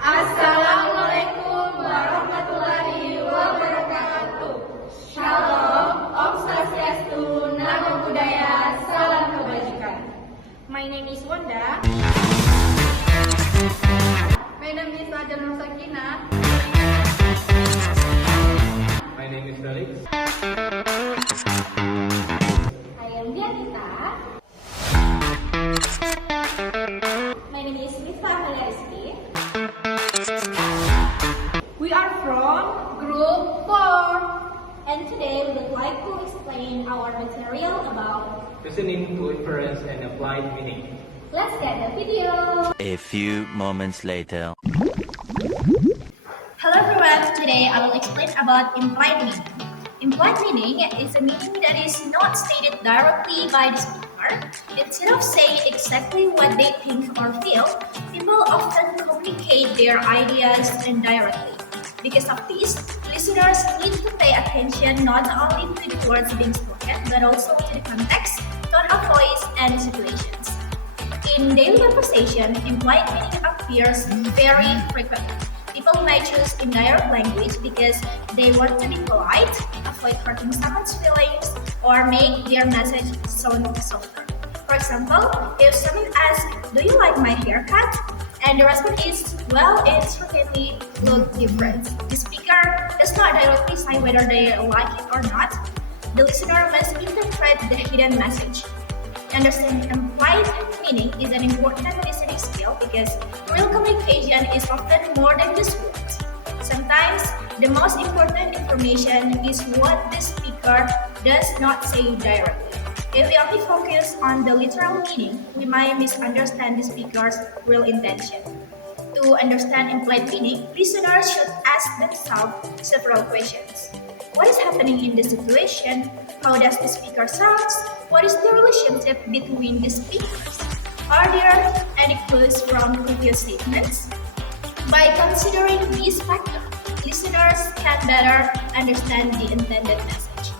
Assalamualaikum warahmatullahi wabarakatuh. Shalom, Om Swastiastu, Namo Buddhaya, salam kebajikan. My name is Wanda. My name is Rajan Sakina. My name is Felix. I am Dianita. My name is Lisa Halarizki. We are from Group 4. And today we would like to explain our material about. Listening to inference and applied meaning. Let's get the video. A few moments later. Hello everyone, today I will explain about implied meaning. Implied meaning is a meaning that is not stated directly by the speaker. Instead of saying exactly what they think or feel, people often communicate their ideas indirectly. Because of this, listeners need to pay attention not only to the words being spoken, but also to the context, tone of voice, and situations. In daily conversation, implied meaning appears very frequently. People may choose indirect language because they want to be polite, avoid hurting someone's feelings, or make their message sound softer. For example, if someone asks, "Do you like my haircut?" and the response is, "Well, it certainly looks different," the speaker does not directly say whether they like it or not. The listener must interpret the hidden message. Understanding implied meaning is an important listening skill because real communication is often more than just words. Sometimes, the most important information is what the speaker does not say directly. If we only focus on the literal meaning, we might misunderstand the speaker's real intention. To understand implied meaning, listeners should ask themselves several questions. What is happening in the situation? How does the speaker sound? What is the relationship between the speakers? Are there any clues from previous statements? By considering these factors, listeners can better understand the intended message.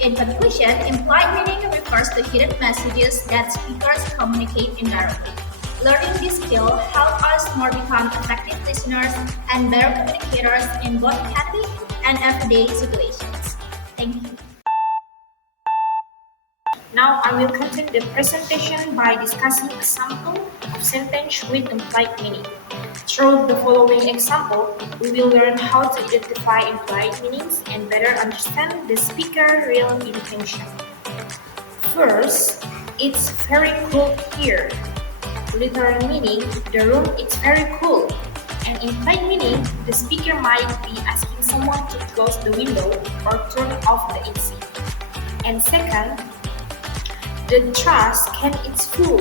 In conclusion, implied meaning refers to hidden messages that speakers communicate indirectly. Learning this skill helps us more become effective listeners and better communicators in both academic and everyday situations. Thank you. Now I will continue the presentation by discussing a sample of sentence with implied meaning. Through the following example, we will learn how to identify implied meanings and better understand the speaker's real intention. First, it's very cool here. Literal meaning, the room is very cool. And implied meaning, the speaker might be asking someone to close the window or turn off the AC. And second, the trash can it's full.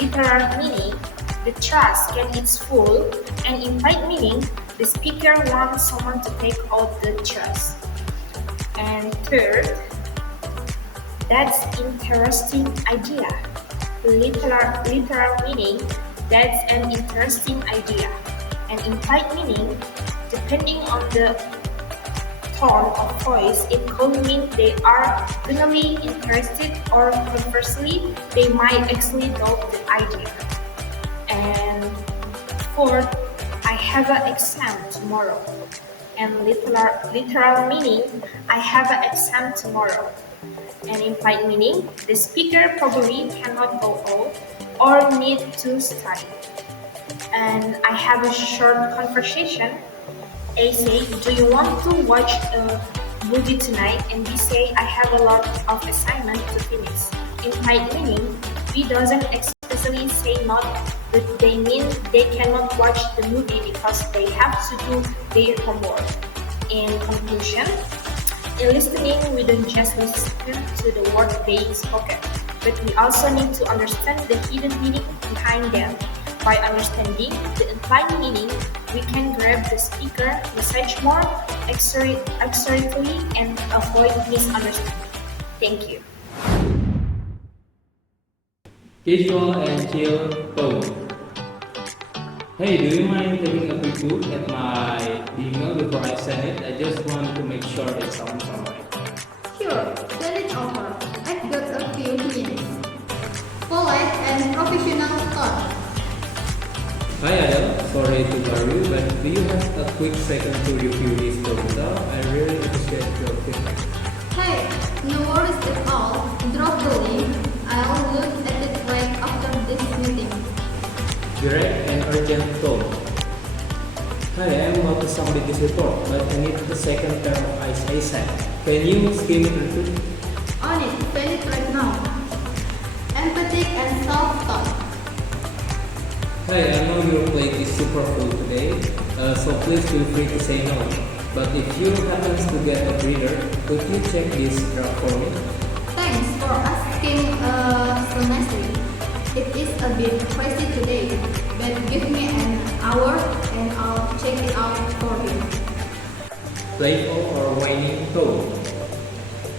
Literal meaning, the trash can it's full, and implied meaning, the speaker wants someone to take out the trash. And third, that's interesting idea. Literal meaning, that's an interesting idea. And implied meaning, depending on the tone of voice, it could mean they are genuinely interested, or conversely, they might actually doubt the idea. And fourth, I have an exam tomorrow. And literal meaning, I have an exam tomorrow. And implied meaning, the speaker probably cannot go out or need to study. And I have a short conversation. A say, "Do you want to watch a movie tonight?" And B say, "I have a lot of assignment to finish." Implied meaning, B doesn't explicitly say not, but they mean they cannot watch the movie because they have to do their homework. In conclusion, in listening, we don't just listen to the words being spoken, but we also need to understand the hidden meaning behind them. By understanding the implied meaning, we can grab the speaker message more accurately and avoid misunderstanding. Thank you. Casual and chill tone. Hey, do you mind taking a quick look at my email before I send it? I just want to make sure it sounds alright. Sure, send it over. I've got a few minutes. Polite and professional tone. Hi Adel, sorry to bother you, but do you have a quick second to review this proposal? I really appreciate your feedback. Hey, no worries at all. Drop the link. I'll look at it right after this meeting. Direct and urgent tone. Hi, I'm about to submit this report, but I need a second pair of eyes ASAP. Can you skim it through? On it, fill it right now. Empathic and self-taught. Hi, I know your plate is super full today, so please feel free to say no. But if you happen to get a breather, could you check this draft for me? Thanks for asking, Sunasri. It is a bit crazy today, but give me an hour and I'll check it out for you. Playful or whining tone.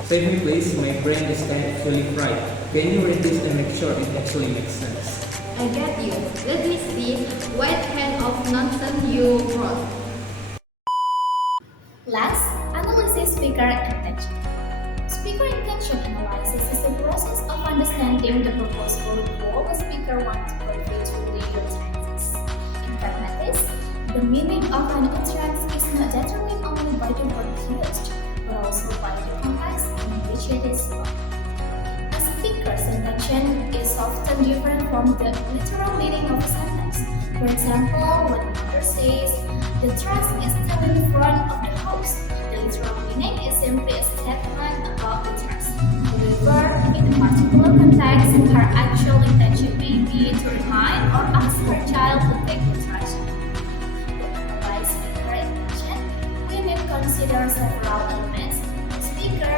Save me please, my brain is kind of fully fried. Can you read this and make sure it actually makes sense? I get you. Let me see what kind of nonsense you brought. Last, analysis speaker intention. Speaker intention analysis is the process of understanding the purposeful goal a speaker wants to convey to the utterances. In pragmatics, the meaning of an utterance is not determined only by the word used, but also by the context in which it is spoken. A speaker's intention is often different from the literal meaning of a sentence. For example, when a mother says, "The trust is still in front of the house," the literal meaning is simply a statement about the trust. However, in a particular context, her actual intention may be to remind or ask her child to take the trust. To analyze speaker intention, we may consider several elements: speaker,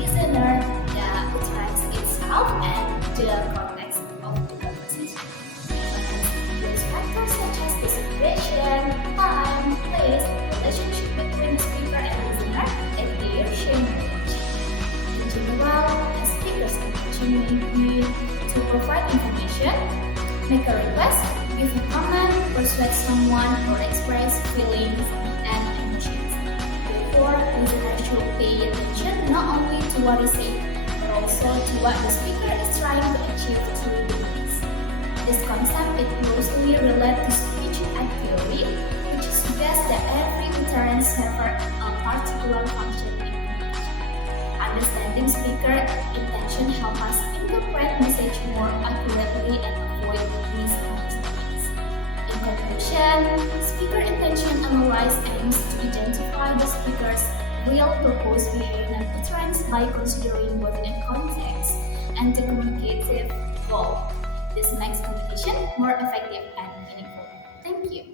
listener, the utterance itself, and the context of the conversation. Those factors such as the situation, time, place, relationship between the speaker and listener, and their sharing knowledge. In general, a speaker's intention may be to provide information, make a request, give a comment, persuade someone, or express feelings and emotions. Therefore, listeners should pay attention not only to what is said, but also to what the speaker is trying to achieve through the words. This concept is closely related to speech and theory, which suggests that every utterance serves a particular function in communication. Understanding speaker intention helps us interpret message more accurately and avoid misunderstandings. In conclusion, speaker intention analysis aims to identify the speaker's real purpose behind an utterance by considering both the context and the communicative goal. This makes communication more effective and meaningful. Thank you.